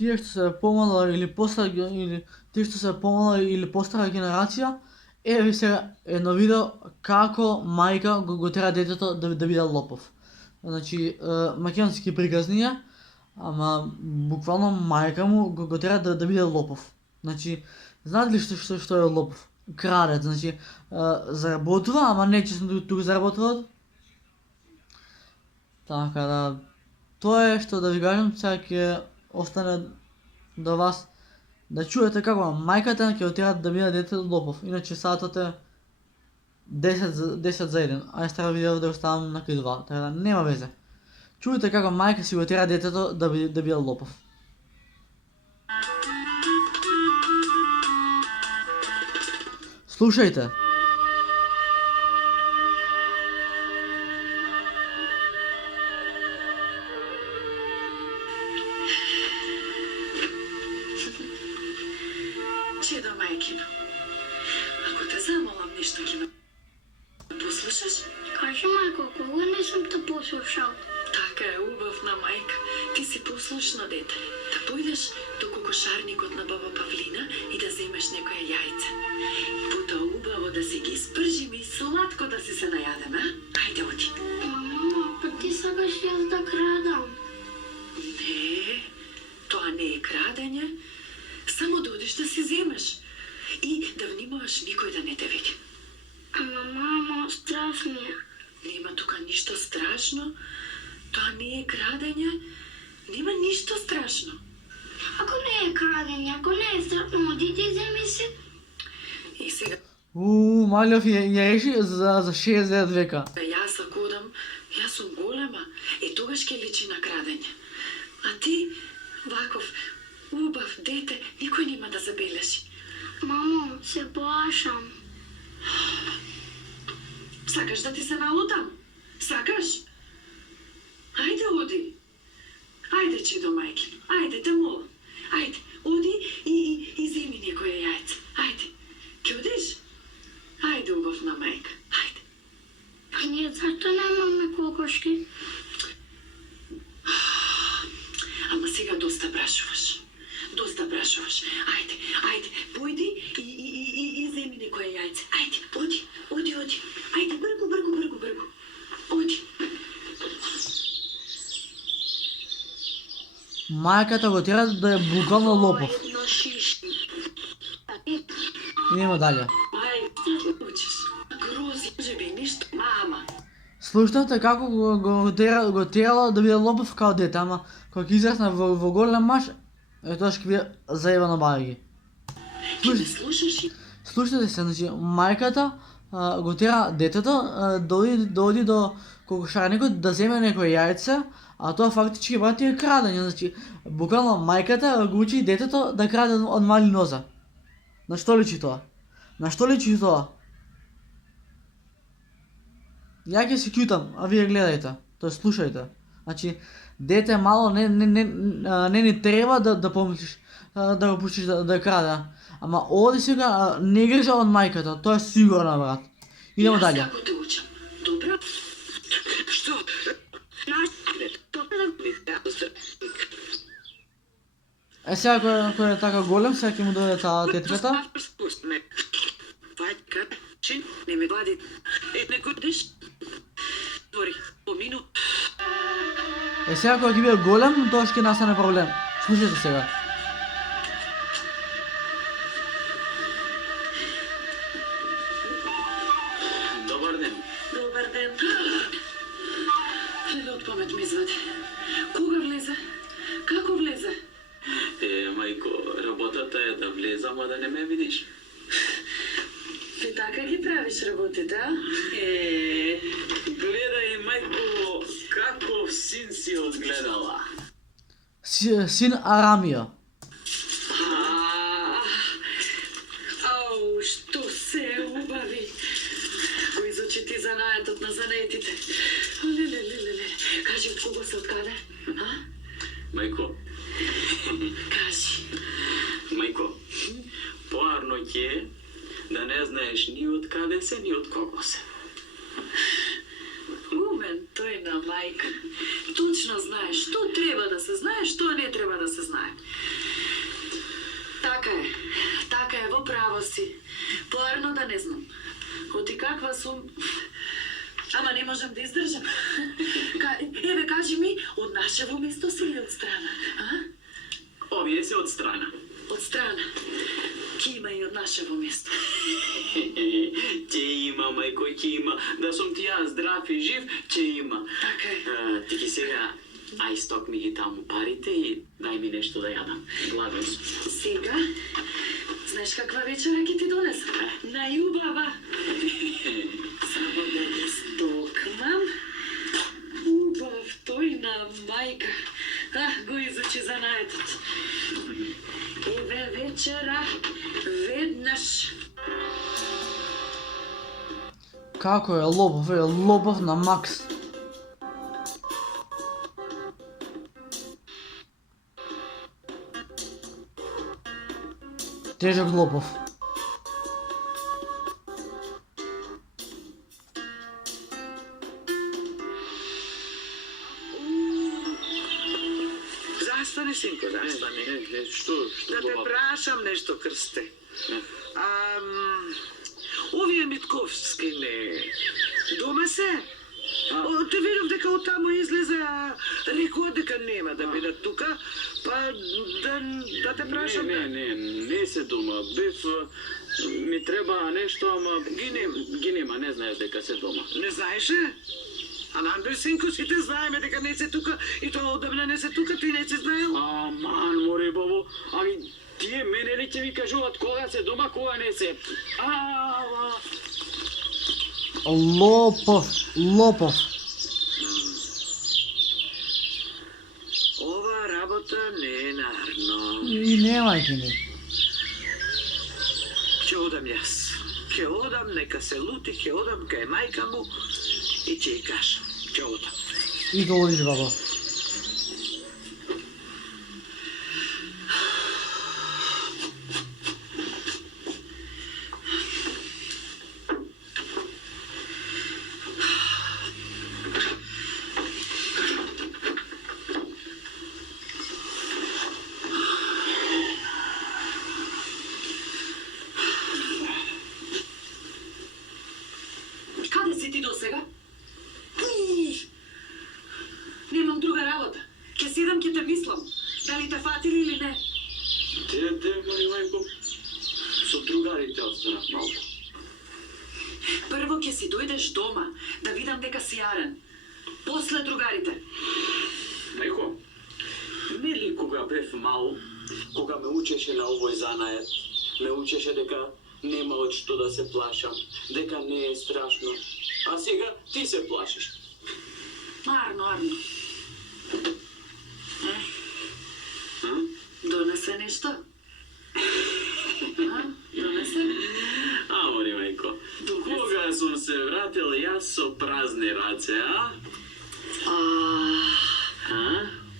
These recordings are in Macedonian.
тие што се помала или постара или тие што се помала или постара генерација, еве сега едно видео како мајка го тера детето да биде лопов. Значи, македонски приказнија, ама буквално мајка му го тера да биде лопов. Значи, знаете ли што е лопов? Крадец, значи, заработува, ама не честно тук заработуваат. Така да, тоа е што да ви кажам, сега ќе остане до вас да чуете како мајката ќе отира да биде детето лопов. Иначе сатот е 10 за 1, а старо видео да го ставам на кај 2, така да нема везе. Чуете како мајка си го тера детето да биде лопов. Слушајте. Чедо мајкино, ако те замолам нешто ќе ме послушаш? Кажи, мајко, кога не сум те послушал? Така е убавна мајка, ти си послушно дете. Да појдеш до кокошарникот на баба Павлина и да земеш некое јајце. Потоа убаво да си ги испржиме и сладко да си се најадеме, а? Ајде оди. Мама, па ти сакаш јас да крадам. Не, тоа не е крадење. Само да одиш да си земеш и да внимаваш никој да не те види. Ама, мамо, страшно е. Нема тука ништо страшно. Тоа не е крадење. Нема ништо страшно. Ако не е крадење, ако не е страшно, одиди и земи си. И сега Малјов ја реши за 60 века. јас ако одам, јас сум голема, тогаш ќе личи на крадење. А ти, ваков, убав дете, никој нема да забележи. Мамо, се плашам. Сакаш да ти се налутам? Сакаш? Ајде, оди. Ајде, чедо мајкино. Ајде, те молам. Ајде, оди и земи некоја јајце. Ајде. Ќе одиш? Ајде, убавна мајка. Ајде. А ние зашто немаме кокошки? Ама сега доста прашуваш. Доста прашуваш. Ајде, појди и земи некоја јајце. Ајде, оди. Ајде, бргу. Оди. Мајката го тера да е буквално лопов. Едно шиши. Идемо дале. Ајде, учиш. Грози, може би ништо, мама. Слушнавте како го терало да биде лопов као дете, ама кога ќе израсне во голем маж, тоа ќе биде заебано бајаги. Ќе ме слушаш и... Слушайте се, значи мајката го тера детето да оди до кокошарникот да земе некој јајце, а тоа фактички брати е крадење, значи буквално мајката го учи детето да краде од мали ноза. На што личи тоа? Ја ќе се кјутам, а вие гледајте, тоа слушајте. Значи, дете мало не ни треба да помислиш, да го пуштиш да краде. Ама оди сега не грижа од мајката, тоа е сигурно, брат. Идемо дале. Јас како те учам. Добро? Што? Сега кој е така голем, сега ќе му дојде таа тетката. Не ме глади. Не кудиш? Двори, помину. Сега кога ќе биде голем, тоа ќе настане проблем. Слушайте сега. Добар ден. Леле од памет ми извади. Кога влезе? Како влезе? Мајко, работата е да влезам, а да не ме видиш. Ти така ги правиш работите, а? Гледај, мајко, каков син си одгледала. Син Арамија. Ау, што се убави. Го изучи ти занаетот на занетите. Леле. Кажи, од кого се откаде? А? Мајко, Кажи. мајко, поарно ќе да не знаеш ни од каде се, ни од кого се. Умен тој на мајка. Точно знаеш што треба да се знае, што не треба да се знае. стварно да не знам. Оти каква сум... Ама не можам да издржам. Еве, кажи ми, од нашево место си или од страна? А? Овие се од страна. Од страна. Ки има и од нашево место. Ќе има, мајко, ќе има. Да сум ти јас здрав и жив, ќе има. Така е. Ти ги сега, ај сток ми ги таму парите и дај ми нешто да јадам. Гладен сум. Сега, знаеш каква вечера ќе ти донесам? Најубава. Само да ги стокнам. Убав тој на мајка. Го изучи занаетот. Еве вечера, веднаш. Како е лобов на макс. Тежок лобов. Застани, синко, застани. Што Да те го прашам нешто, Крсте. Овие Митковски не... Дома се? Те видов дека од таму излеза, рекоа дека нема да бидат тука, па да те прашам... Не се дома. Бев, ми треба нешто, ама ги нема, не знаеш дека се дома. Не знаеше? А Нанбер, синко, сите знаеме дека не се тука и тоа одамна не се тука, ти не си знаел? Аман, море бабо, ами тие мене ли ќе ми кажуваат кога се дома, кога не се? Лопов. Ова работа не е нарно. И немајте ми. Ќе одам јас. Ќе одам, нека се лути, ќе одам кај мајка му и ќе ја кажам. Ќе одам. И да одиш, баба. Каде си ти досега? Немам друга работа. Ке седам, ке те мислам. Дали те фатили или не? Де, мој мајко, со другарите останав малку. Прво ке си дојдеш дома, да видам дека си јарен. После другарите. Мајко, нели кога бев мал, кога ме учеше на овој занает, ме учеше дека нема од што да се плашам, дека не е страшно. А сега ти се плашиш. Арно. А? Донесе нешто? Донесе? Амори, мајко, кога сум се вратил јас со празни раце, а?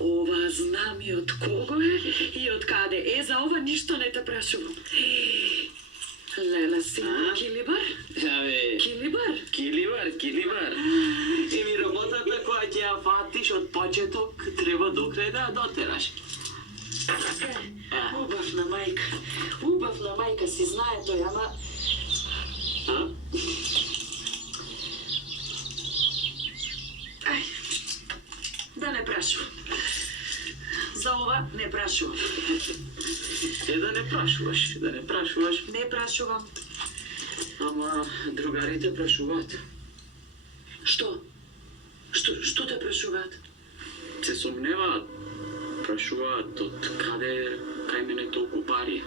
Ова знам и од кого е и од каде е, за ова ништо не те прашувам. Лела си, Килибар? Килибар. Еми работата која ќе ја фатиш од почеток, треба до крај да ја дотераш. Убавна мајка си знае тој, ама... Да не прашувам. За ова не прашувам. Да не прашуваш. Не прашувам. Ама другарите прашуваат. Што? Што те прашуваат? Се сомневаат. Прашуваат од каде кај мене толку пари.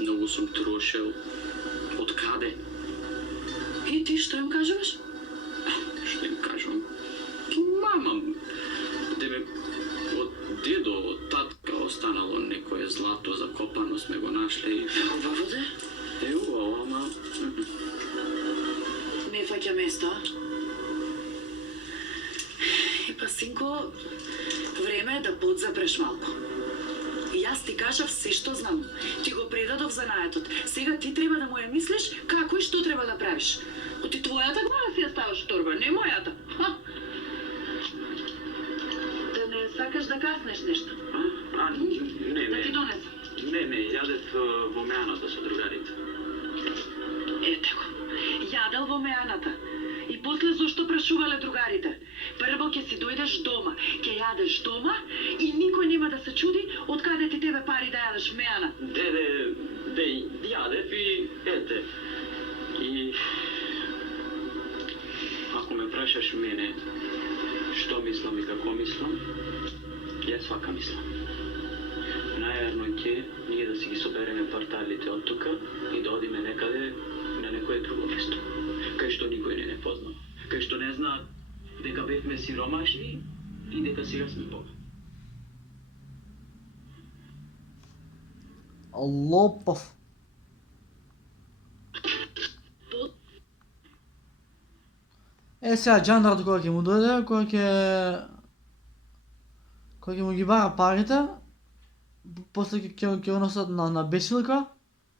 Многу сум трошел. Од каде? И ти што им кажуваш? Што им кажувам? Мама, деме, од дедо, од татка останало некое злато закопано, сме го нашли. Убаво де? Убаво, ама... Не фаќа место, а? И па, синко, време е да подзапреш малку. Јас ти кажав се што знам. Ти го предадов занаетот. Сега ти треба да му ја мислиш како и што треба да правиш. Оти твојата глава си ја ставаш торба, не мојата. Да не сакаш да каснеш нешто. Не. Да ти донесам. Не, јадев во меаната со другарите. Ете го. во меаната. И после зошто прашувале другарите. Прво ќе си дојдеш дома, ќе јадеш дома и никој нема да се чуди од каде ти тебе пари да јадеш меана. Де јадев и ете. И ако ме прашаш мене што мислам и како мислам, јас вака мислам. Најарно ќе ние да си ги собереме парталите од тука и да одиме некаде на некое друго место, кај што никој не познава, кај што не знаат дека бевме сиромашни и дека сега сме богати. Лопов. Сега Джандрат кога ќе му дојде, кога ќе му ги бара парите, после ќе го носат на бесилка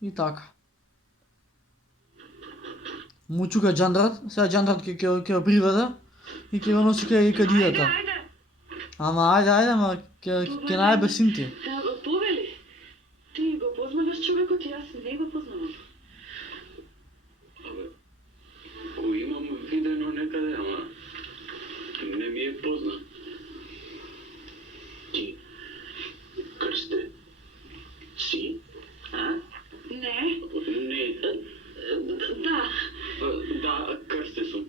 и така. Му чука Джандрат, сега Джандрат ќе го приведе и ќе го носи кај дијата. Ама ајде, ама ќе најбе син ти. Повели, ти го познаваш човекот, јас не го познавам. Го имам видено некаде, ама не ми е познат. Ти, Крсте, си? А? Не, Не. да. Да, Крсте сум.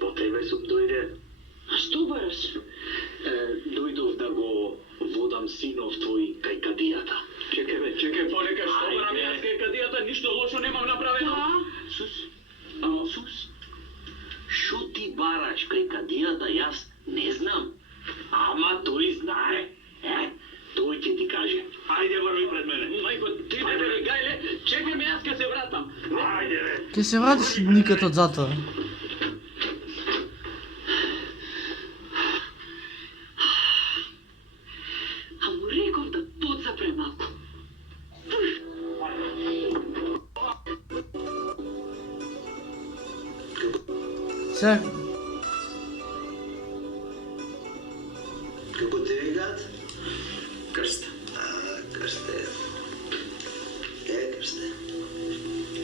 По тебе сум дојде. А што бараш? Дојдов да го водам синов твој кај кадијата. Чекај, полека, што барам јас кај кадијата, ништо лошо немам направено. Сус, шо ти бараш кај кадијата, јас не знам. Ама тој знае. Тој ќе ти каже. Ајде, врви пред мене. Мајко, ти не бе, гајле, чекај ме, јас ќе се вратам. Ајде, бе. Ќе се вратиш никад од затвора. А му реков да подзапре малку. Сега, Како те викаат? Крст. Крсте. Крсте?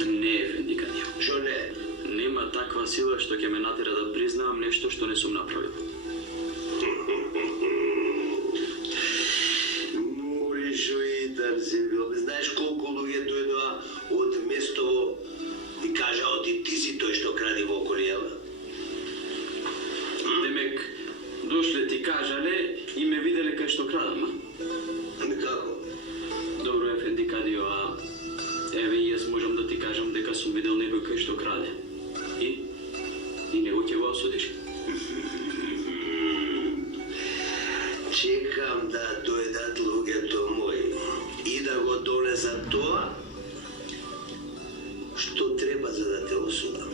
Не е вендиканио. Шо не? Нема таква сила што ќе ме натера да признаам нешто што не сум направил. Муришо и там си бил. Не знаеш колку луѓе дојдоа од Место и кажа ти си тој што кради во околијава? Демек, дошле ти кажале и ме виделе кај што крадам, а? Ами како? Добро е, Фендикадио, а еве и јас можам да ти кажам дека сум видел некој кај што краде. И него ќе го осудиш. Чекам да дојдат луѓето мои и да го донесат тоа што треба за да те осудам.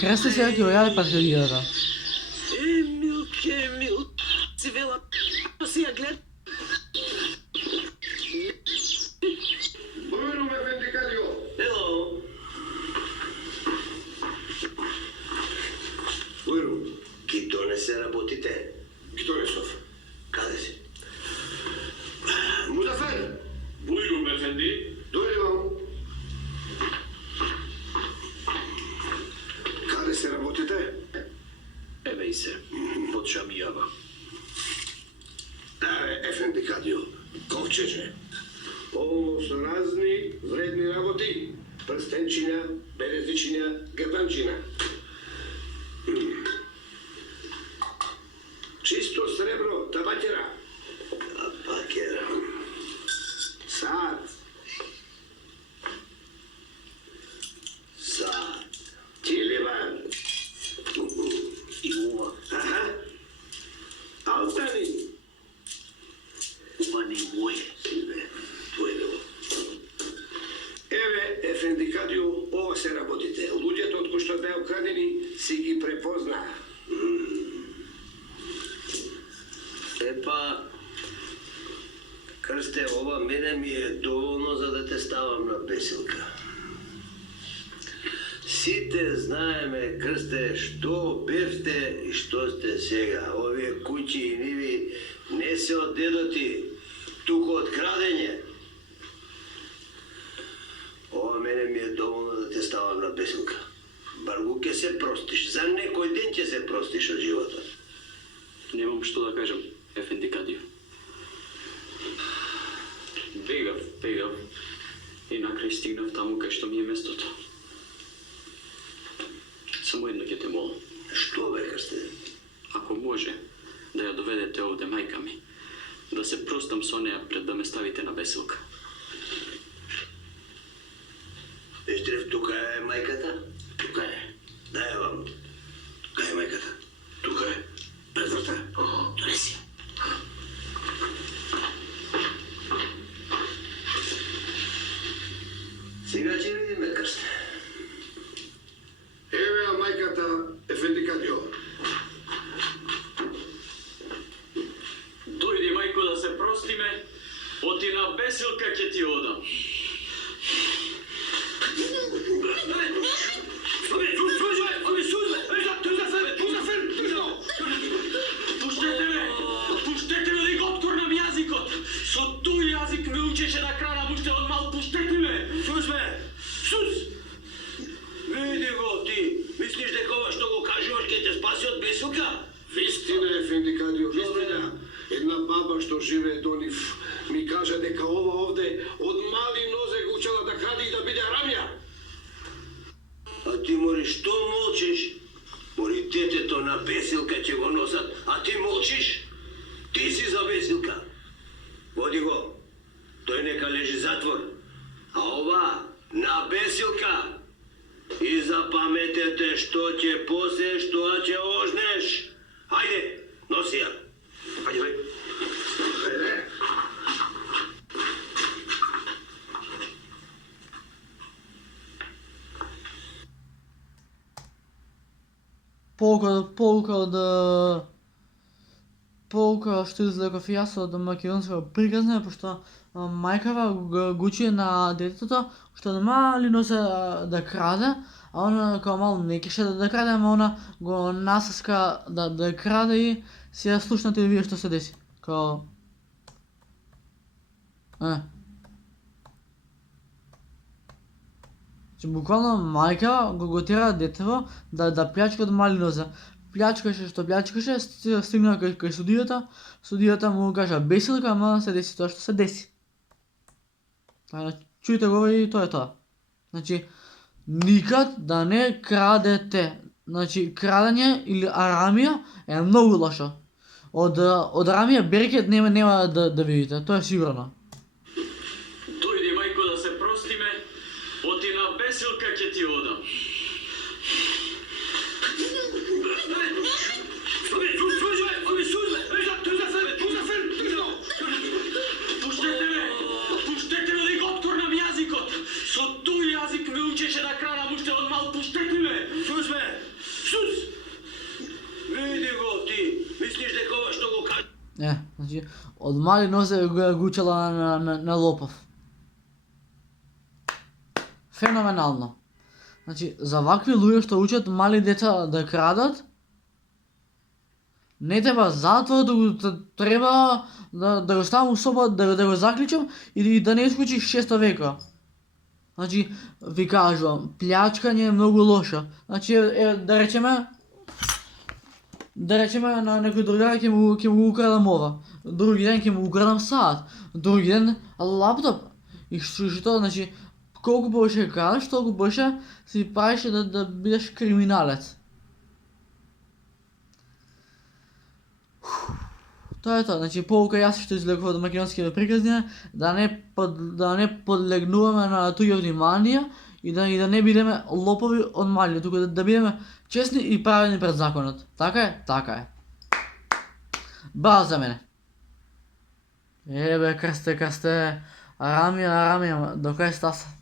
Кресте сега ќе го јаде патријата. Емил, си вела, си ја глед. Бујно ме Вендикадио. Ело, Бујно, ки донесе работите. Ги донесов. Каде си? Музафер, Бујрум, Ефенди. дојдувам. Каде се работите? Еве и се, под Шамијава. Ефенди Кадио, ковчеже. Полно со разни вредни работи. Прстенчиња, березничиња, герданчина. Чисто сребро, табакера. Табакера. Сад. Сад. Тилибан. си ги препозна. Епа, Крсте, ова мене ми е доволно за да те ставам на бесилка. Сите знаеме, Крсте, што бевте и што сте сега. Овие куќи и ниви не се од дедо ти, туку од крадење. Ова мене ми е доволно да те ставам на бесилка. Баргу ке се простиш, за некој ден ќе се простиш од животот. Немам што да кажам, Ефенди Кадио. Бегав и накрај стигнав таму кај што ми е местото. Само едно ќе те молам. Што бе, Крсте? Ако може, да ја доведете овде мајка ми, да се простам со неа пред да ме ставите на бесилка. Пештрев, тука е мајката? Тука е. Дај вам. Тука е мајката. Тука е. Пред врата. Донеси. Сега ќе видиме, Крсте. Еве ја мајката Ефенди Кадио. Дојди, мајко, да се простиме, оти на бесилка ќе ти одам. Пуштете ме да го откорнам јазикот. Со тој јазик ме учеше да крадам уште од мал. Пуштете ме. Сус бе! Сус! Види го ти. Мислиш дека ова што го кажуваш ќе те спаси од бесилка? Вистина, Ефенди Кадио, вистина. Една баба што живее до нив ми кажа дека ова овде од мали нозе го учела да кради и да биде рамја. А ти мори што молчиш? Мори детето на бесилка ќе го носат, а ти молчиш? Ти си за бесилка. Води го. Тој нека лежи затвор. А ова на бесилка. И запаметете што ќе после, што ќе ожнеш. Хајде, носи ја. Хајде, бе. Хајде. Полука што излеков јас од македонска приказна е пошто мајкава го учи на детето што нема ли носе да краде, а она као мал не кеше да краде, ама она го насаска да краде и си ја слушнате и вие што се деси. Као буквално мајка го тера детево да плячка од мали нозе. Плячкаше што плячкаше, стигна кај судијата, судијата му кажа бесилка, ама се деси тоа што се деси. Чујте го и тоа е тоа. Значи, никад да не крадете. Значи, крадење или арамија е многу лошо. Од арамија берекет нема да видите, тоа е сигурно. Дојди, мајко, да се простиме, оти на бесилка ќе ти одам. Пуштете ме да го откорнам јазикот. Со тој јазик ме учеше да крадам уште од мал. Пуштете ме. Сус бе! Сус! Види го ти. Мислиш дека ова што го кажа? Значи, од мали нозе го учела на лопов. Феноменално. Значи, за вакви луѓе што учат мали деца да крадат, не треба затвор, треба да го ставам у соба, да го заклучам и да не искучи 6 века. Значи, ви кажувам, плячкање е многу лошо. Значи, да речеме на некој другар ќе му украдам ова, други ден ќе му украдам саат, други ден лаптоп. И што, значи, колку повеќе крадеш, толку повеќе си правиш да бидеш криминалец. Тоа е тоа, значи полука јас што излекува од македонските приказни да не подлегнуваме на туѓа вниманија и да не бидеме лопови од мали, туку да бидеме честни и праведни пред законот. Така е? Така е. Браво за мене. Крсте, арамија, до кај стаса?